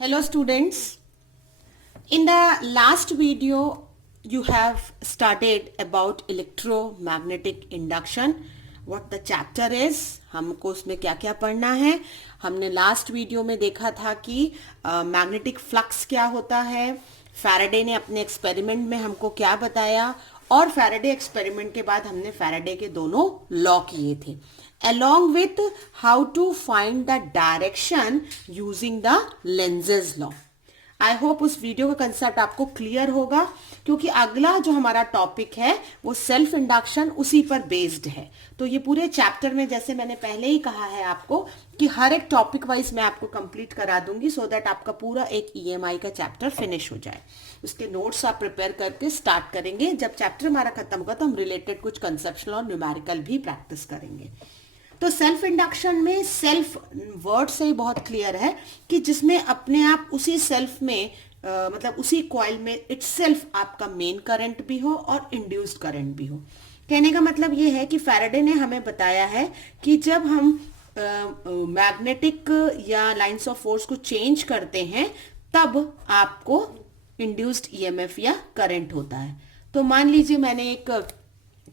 Hello students, in the last video you have studied about electromagnetic induction, what the chapter is, हमको उसमें क्या क्या पढ़ना है। हमने लास्ट वीडियो में देखा था कि मैग्नेटिक फ्लक्स क्या होता है, फैराडे ने अपने एक्सपेरिमेंट में हमको क्या बताया, और फैराडे एक्सपेरिमेंट के बाद हमने फैराडे के दोनों लॉ किए थे, along with how to find the direction using the Lenz's law। I hope उस वीडियो का कंसेप्ट आपको क्लियर होगा, क्योंकि अगला जो हमारा टॉपिक है वो सेल्फ इंडक्शन उसी पर बेस्ड है। तो ये पूरे चैप्टर में, जैसे मैंने पहले ही कहा है आपको, कि हर एक टॉपिक वाइज मैं आपको कंप्लीट करा दूंगी, सो दैट आपका पूरा एक ईएमआई का चैप्टर फिनिश हो जाए। उसके नोट्स आप प्रिपेयर करके स्टार्ट करेंगे। जब चैप्टर हमारा खत्म होगा तो हम रिलेटेड कुछ कंसेप्शनल और न्यूमेरिकल भी प्रैक्टिस करेंगे। तो सेल्फ इंडक्शन में सेल्फ वर्ड से ही बहुत क्लियर है कि जिसमें अपने आप उसी सेल्फ में मतलब उसी कॉइल में इटसेल्फ आपका मेन करंट भी हो और इंड्यूस्ड करंट भी हो। कहने का मतलब ये है कि फैराडे ने हमें बताया है कि जब हम मैग्नेटिक या लाइंस ऑफ फोर्स को चेंज करते हैं तब आपको इंड्यूस्ड ईएमएफ या करंट होता है। तो मान लीजिए मैंने एक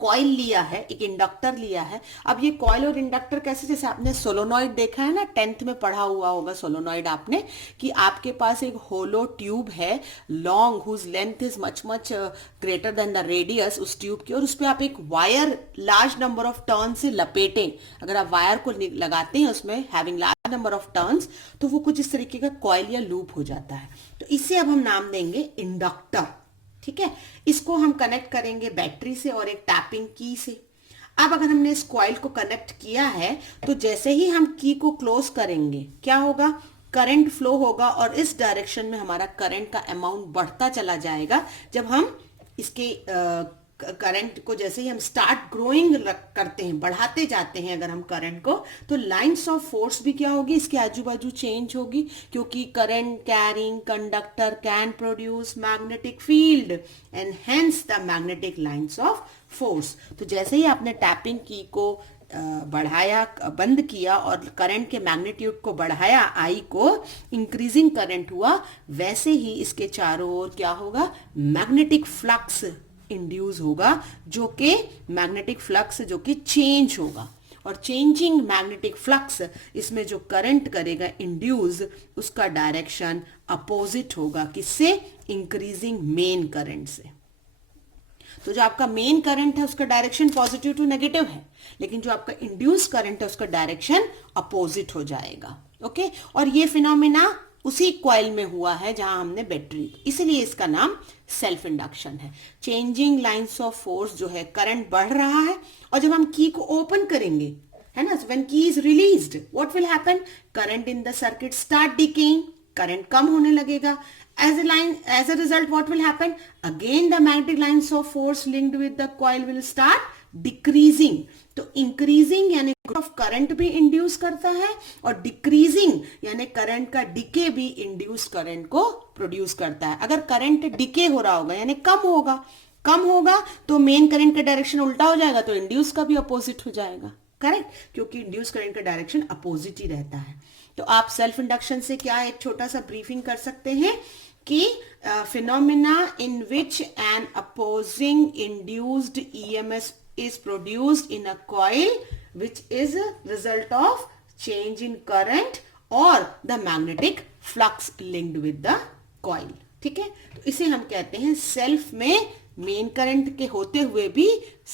कॉइल लिया है, एक इंडक्टर लिया है। अब ये कॉइल और इंडक्टर कैसे, जैसे आपने सोलोनॉइड देखा है ना, 10th में पढ़ा हुआ होगा सोलोनॉइड आपने, कि आपके पास एक होलो ट्यूब है long, whose length is much much greater than the radius उस ट्यूब की, और उस पर आप एक wire large number of turn से लपेटें। अगर आप वायर को लगाते हैं उसमें having large number of turns, तो वो कुछ इस तरीके का कॉइल या लूप हो जाता है। तो इसे अब हम नाम देंगे इंडक्टर। ठीक है, इसको हम कनेक्ट करेंगे बैटरी से और एक टैपिंग की से। अब अगर हमने इस कॉइल को कनेक्ट किया है तो जैसे ही हम की को क्लोज करेंगे क्या होगा, करंट फ्लो होगा, और इस डायरेक्शन में हमारा करंट का अमाउंट बढ़ता चला जाएगा। जब हम इसके करंट को जैसे ही हम स्टार्ट ग्रोइंग करते हैं, बढ़ाते जाते हैं अगर हम करंट को, तो लाइंस ऑफ फोर्स भी क्या होगी, इसके आजू बाजू चेंज होगी, क्योंकि current carrying conductor can produce magnetic field and hence the magnetic lines of force. तो जैसे ही आपने टैपिंग की को बढ़ाया, बंद किया और करंट के मैग्नीट्यूड को बढ़ाया, आई को इंक्रीजिंग करंट हुआ, वैसे ही इसके चारों ओर क्या होगा, मैग्नेटिक फ्लक्स इंड्यूस होगा, जो कि मैग्नेटिक फ्लक्स जो कि चेंज होगा। और चेंजिंग मैग्नेटिक फ्लक्स, इसमें जो करंट करेगा इंड्यूस, उसका डायरेक्शन अपोजिट होगा, किससे, इंक्रीजिंग मेन करंट से। तो जो आपका मेन करंट है उसका डायरेक्शन पॉजिटिव टू नेगेटिव है, लेकिन जो आपका इंड्यूस करंट है उसका डायरेक्शन अपोजिट हो जाएगा। ओके, और ये फिनोमिना उसी कॉइल में हुआ है जहां हमने बैटरी, इसलिए इसका नाम सेल्फ इंडक्शन है। चेंजिंग लाइंस ऑफ फोर्स जो है, करंट बढ़ रहा है, और जब हम की को ओपन करेंगे, है ना, when key is released, what will happen, current in the circuit start decaying, current कम होने लगेगा। as a result what will happen, again the magnetic lines of force linked with the coil will start decreasing। तो increasing यानी of current भी induce करता है, और decreasing यानी करंट का डिके भी इंड्यूस करंट को प्रोड्यूस करता है। अगर करंट डिके हो रहा होगा यानी कम होगा तो मेन करंट का डायरेक्शन उल्टा हो जाएगा, तो इंड्यूस का भी अपोजिट हो जाएगा। करेक्ट, क्योंकि इंड्यूस करंट का डायरेक्शन अपोजिट ही रहता है। तो आप सेल्फ इंडक्शन से क्या एक छोटा सा ब्रीफिंग कर सकते हैं कि phenomena in which an opposing induced EMF is produced in a coil which is a result of change in current or the magnetic flux linked with the coil। ठीक है, तो इसे हम कहते हैं सेल्फ में मेन करंट के होते हुए भी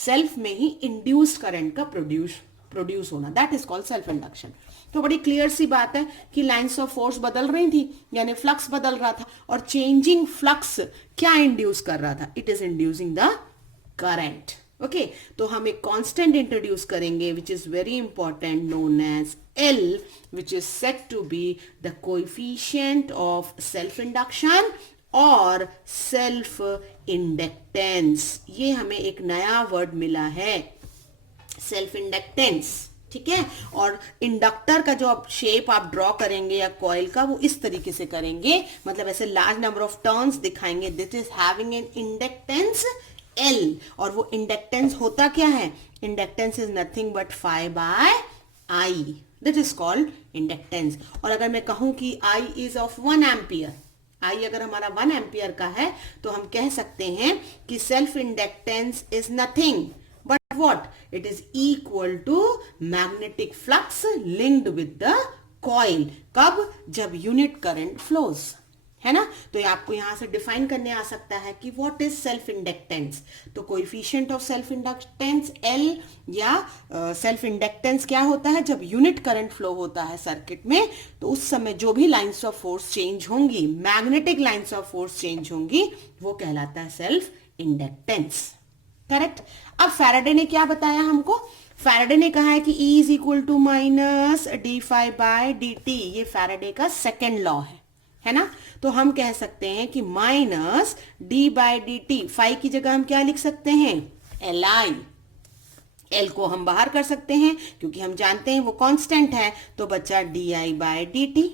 सेल्फ में ही इंड्यूस्ड करंट का प्रोड्यूस होना, that is called self induction. तो बड़ी क्लियर सी बात है कि लाइंस ऑफ फोर्स बदल रही थी, यानी फ्लक्स बदल रहा था, और चेंजिंग फ्लक्स क्या इंड्यूस कर रहा था, it is inducing the current. Okay, तो हम एक कांस्टेंट इंट्रोड्यूस करेंगे which is very important, known as L, which is set to be the coefficient of self induction और सेल्फ इंडक्टेंस। ये हमें एक नया वर्ड मिला है, सेल्फ इंडक्टेंस। ठीक है, और इंडक्टर का जो आप शेप आप ड्रॉ करेंगे या कॉइल का, वो इस तरीके से करेंगे, मतलब ऐसे लार्ज नंबर ऑफ टर्न्स दिखाएंगे, this is having an inductance L. और वो इंडक्टेंस होता क्या है, inductance is nothing but phi by I, that is called inductance. और अगर मैं कहूं कि I is of 1 ampere, I अगर हमारा 1 एम्पियर का है तो हम कह सकते हैं कि self inductance is nothing but what, it is equal to magnetic flux linked with the coil. कब? जब यूनिट करंट फ्लोज, है ना. तो ये आपको यहां से डिफाइन करने आ सकता है कि व्हाट इज सेल्फ इंडक्टेंस. तो coefficient of self inductance L या सेल्फ इंडक्टेंस क्या होता है, जब यूनिट करंट फ्लो होता है सर्किट में तो उस समय जो भी लाइंस ऑफ फोर्स चेंज होंगी, magnetic lines of force change होंगी, वो कहलाता है सेल्फ इंडक्टेंस. करेक्ट. अब फैराडे ने क्या बताया हमको, फैराडे ने कहा है कि E is equal to minus D phi by D T. ये फैराडे का सेकेंड लॉ है ना. तो हम कह सकते हैं कि minus D by D T, phi की जगह हम क्या लिख सकते हैं, एल आई. एल को हम बाहर कर सकते हैं क्योंकि हम जानते हैं वो कांस्टेंट है, तो बचा D I by D T.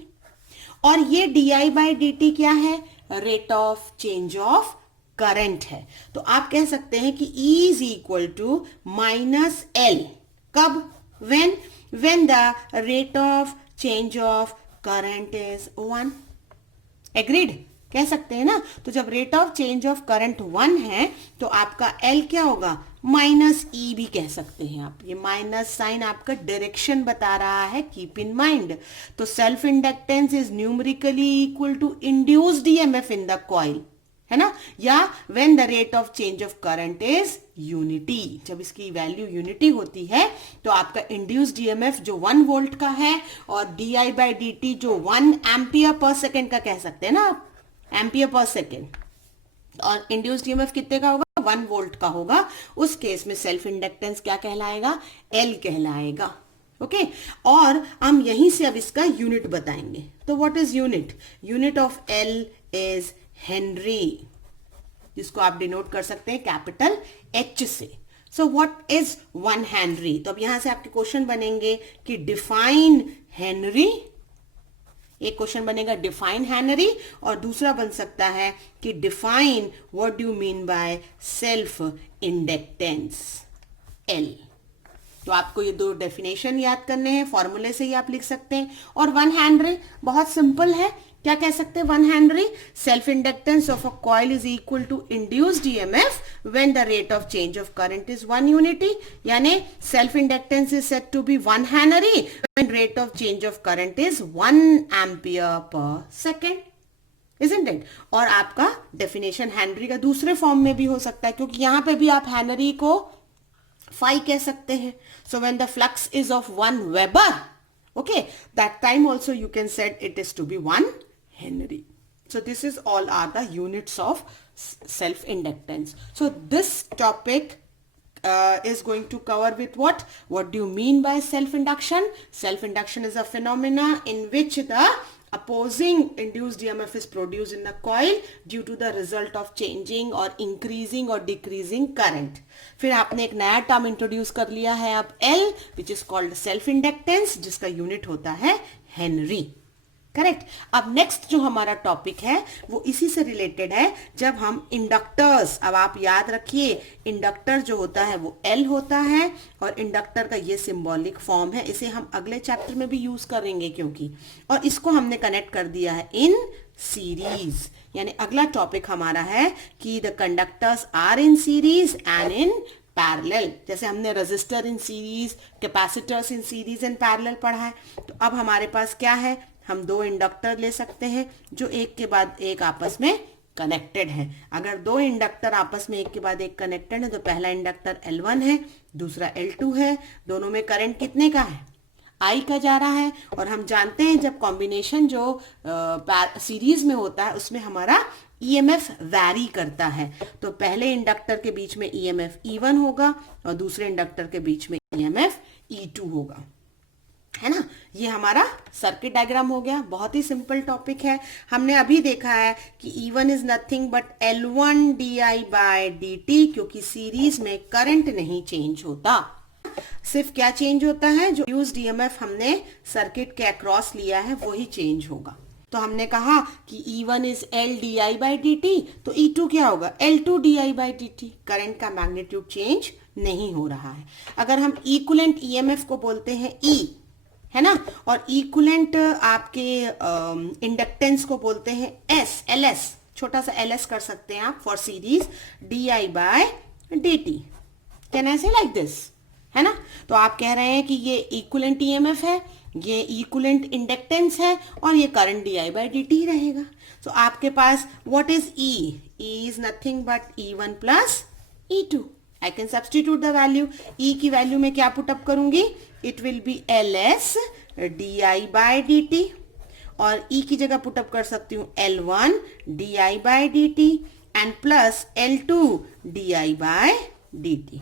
और ये D I by D T क्या है, rate of change of current है. तो आप कह सकते हैं कि E is equal to minus L. कब? when the rate of change of current is 1. Agreed कह सकते हैं ना. तो जब rate of change of current 1 है तो आपका L क्या होगा, माइनस E भी कह सकते हैं आप. ये माइनस साइन आपका डायरेक्शन बता रहा है, कीप इन माइंड. तो self inductance is numerically equal to induced EMF in the coil, है ना. या when the rate of change of current is unity, जब इसकी वैल्यू यूनिटी होती है तो आपका इंड्यूस्ड ईएमएफ जो 1 वोल्ट का है और D i by d T जो 1 एम्पियर पर सेकेंड का कह सकते हैं ना आप, एम्पियर पर सेकेंड, और इंड्यूस्ड ईएमएफ कितने का होगा, 1 वोल्ट का होगा. उस केस में सेल्फ इंडक्टेंस क्या कहलाएगा, L कहलाएगा. ओके और हम यहीं से अब इसका यूनिट बताएंगे. तो what is unit, unit of L is Henry, जिसको आप डिनोट कर सकते हैं कैपिटल H से. So what is 1 Henry. तो अब यहां से आपके क्वेश्चन बनेंगे कि डिफाइन हेनरी. एक क्वेश्चन बनेगा डिफाइन हेनरी और दूसरा बन सकता है कि define what do you mean by self inductance L. तो आपको ये 2 डेफिनेशन याद करने हैं, फॉर्मूले से ही आप लिख सकते हैं. और 1 हेनरी बहुत सिंपल है, क्या कह सकते हैं 1 henry, self inductance of a coil is equal to induced EMF when the rate of change of current is 1 unity. यानी self inductance is said to be 1 henry when rate of change of current is 1 ampere per second, isn't it? और आपका definition Henry का दूसरे form में भी हो सकता है क्योंकि यहां पे भी आप हेनरी को फाई कह सकते हैं. So when the flux is of 1 weber, okay, that time also you can set it is to be 1 Henry. So this is all are the units of self inductance. So this topic is going to cover with what do you mean by self induction. Self induction is a phenomena in which the opposing induced EMF is produced in the coil due to the result of changing or increasing or decreasing current. फिर आपने एक नया term introduce कर लिया है अब L, which is called self inductance, जिसका unit होता है हेनरी. करेक्ट. अब नेक्स्ट जो हमारा टॉपिक है वो इसी से रिलेटेड है. जब हम इंडक्टर्स, अब आप याद रखिए इंडक्टर जो होता है वो L होता है और इंडक्टर का ये सिंबॉलिक फॉर्म है. इसे हम अगले चैप्टर में भी यूज करेंगे क्योंकि, और इसको हमने कनेक्ट कर दिया है इन सीरीज. यानी अगला टॉपिक हमारा है कि the conductors are in series and in parallel. जैसे हमने resistor in series, capacitors in series and parallel पढ़ा है. तो अब हमारे पास क्या है, हम 2 इंडक्टर ले सकते हैं जो एक के बाद एक आपस में कनेक्टेड है. अगर 2 इंडक्टर आपस में एक के बाद एक कनेक्टेड है तो पहला इंडक्टर L1 है, दूसरा L2 है. दोनों में करंट कितने का है, I का जा रहा है. और हम जानते हैं जब कॉम्बिनेशन जो सीरीज में होता है उसमें हमारा EMF वैरी करता है. तो पहले इंडक्टर के बीच में EMF E1 होगा और दूसरे इंडक्टर के बीच में EMF E2 होगा, है ना. ये हमारा सर्किट डायग्राम हो गया. बहुत ही सिंपल टॉपिक है. हमने अभी देखा है कि E1 is nothing but L1 di by dt, क्योंकि सीरीज में करंट नहीं चेंज होता, सिर्फ क्या चेंज होता है, जो यूज्ड ईएमएफ हमने सर्किट के अक्रॉस लिया है वही चेंज होगा. तो हमने कहा कि E1 is L di by dt, तो E2 क्या होगा, L2 di by dt. Current का मैग्नीट्यूड चेंज नहीं हो रहा है. अगर हम इक्विवेलेंट ईएमएफ को बोलते हैं E, है ना। और इक्विवेलेंट आपके इंडक्टेंस को बोलते हैं एस, एल एस, छोटा सा एल एस कर सकते हैं आप for series D I by D T. Can I say like this, है ना। तो आप कह रहे हैं कि ये इक्विवेलेंट ईएमएफ है, ये इक्विवेलेंट इंडक्टेंस है और ये current d i by d t रहेगा। सो आपके पास what is E? E is nothing but E one plus E two. I can substitute the value. E की वैल्यू में क्या पुटअप करूंगी? It will be L S d i by d T, और E की जगह put up कर सकती हूँ L one d i by d t and plus L two d I by D T.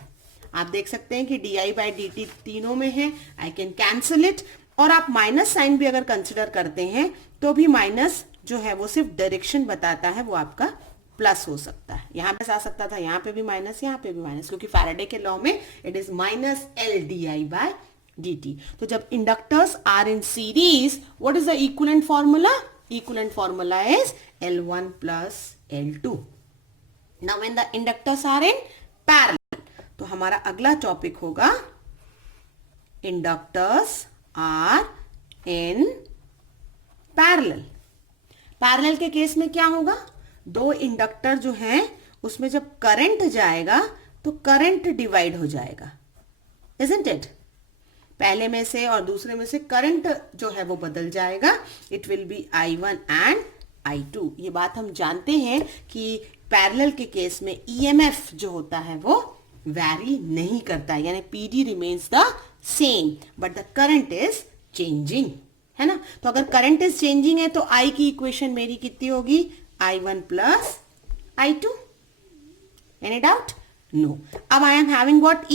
आप देख सकते हैं कि D i by d T तीनों में है, आई कैन कैंसिल इट। और आप माइनस साइन भी अगर कंसिडर करते हैं तो भी माइनस जो है वो सिर्फ डायरेक्शन बताता है, वो आपका प्लस हो सकता है। यहां पे आ सकता था, यहाँ पे भी माइनस, यहाँ पे भी माइनस, क्योंकि फैराडे के लॉ में it is minus L D I by D T. तो जब inductors are in series, what is the equivalent formula? Equivalent formula is L1 plus L2. Now when the inductors are in parallel, तो हमारा अगला topic होगा inductors are in parallel. Parallel के case में क्या होगा? दो इंडक्टर जो हैं उसमें जब करंट जाएगा तो करंट डिवाइड हो जाएगा, isn't it? पहले में से और दूसरे में से करंट जो है वो बदल जाएगा। It will B I1 and I2। ये बात हम जानते हैं कि पैरेलल के केस में EMF जो होता है वो वैरी नहीं करता है, यानी PD remains the same but the current is changing, है ना। तो अगर करंट इज चेंजिंग है तो I की इक्वेशन मेरी कितनी होगी? I1 plus I2। Any doubt? No. अब I am having what?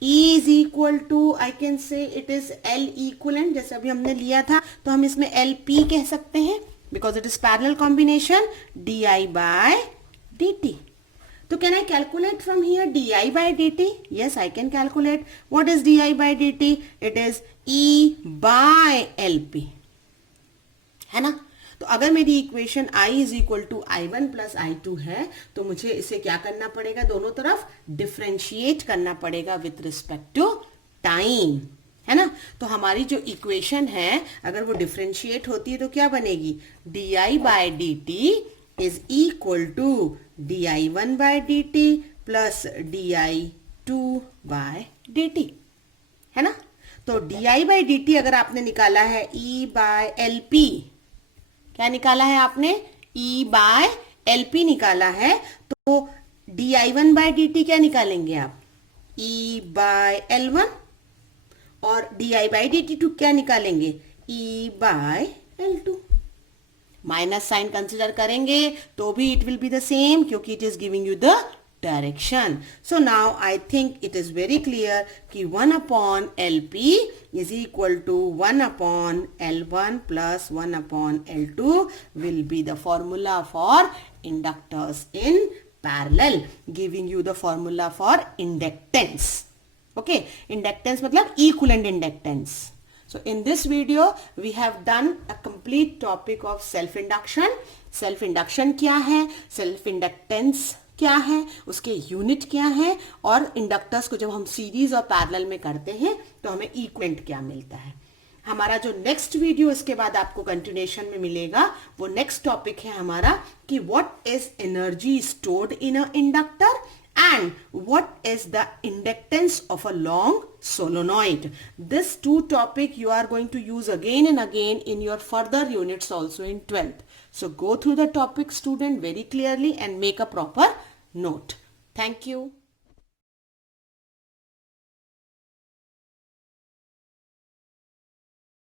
E is equal to, I can say it is L equivalent, जैसे अभी हमने लिया था तो हम इसमें LP कह सकते हैं because it is parallel combination DI by DT. तो can I calculate from here DI by DT? Yes, I can calculate. What is DI by DT? It is E by LP, है ना। तो अगर मेरी equation I is equal to I1 plus I2 है तो मुझे इसे क्या करना पड़ेगा? दोनों तरफ डिफ्रेंशिएट करना पड़ेगा विथ रिस्पेक्ट टू टाइम, है ना। तो हमारी जो इक्वेशन है अगर वो डिफ्रेंशिएट होती है तो क्या बनेगी? DI by DT is equal to DI1 by DT plus DI2 by DT, है ना। तो DI बाय DT अगर आपने निकाला है E बाय LP, क्या निकाला है आपने? E बाय LP निकाला है, तो DI1 बाय DT क्या निकालेंगे आप? E by L1। और DI बाय DT2 क्या निकालेंगे? E by L2। Minus sign consider करेंगे तो भी it will be the same, क्योंकि it is giving you the direction. So now I think it is very clear कि 1 upon LP is equal to 1 upon L1 plus 1 upon L2 will be the formula for inductors in parallel, giving you the formula for inductance. Okay, inductance मतलब equivalent inductance. So in this video we have done a complete topic of self induction. Self induction क्या है, self inductance क्या है, उसके unit क्या है, और inductors को जब हम सीरीज और पैरेलल में करते हैं तो हमें इक्विवेलेंट क्या मिलता है। हमारा जो नेक्स्ट वीडियो इसके बाद आपको कंटिन्यूएशन में मिलेगा वो नेक्स्ट टॉपिक है हमारा कि what is energy stored in a inductor and what is the inductance of a long solenoid. This two topic you are going to use again and again in your further units also in 12th. So go through the topic student very clearly and make a proper note. Thank you.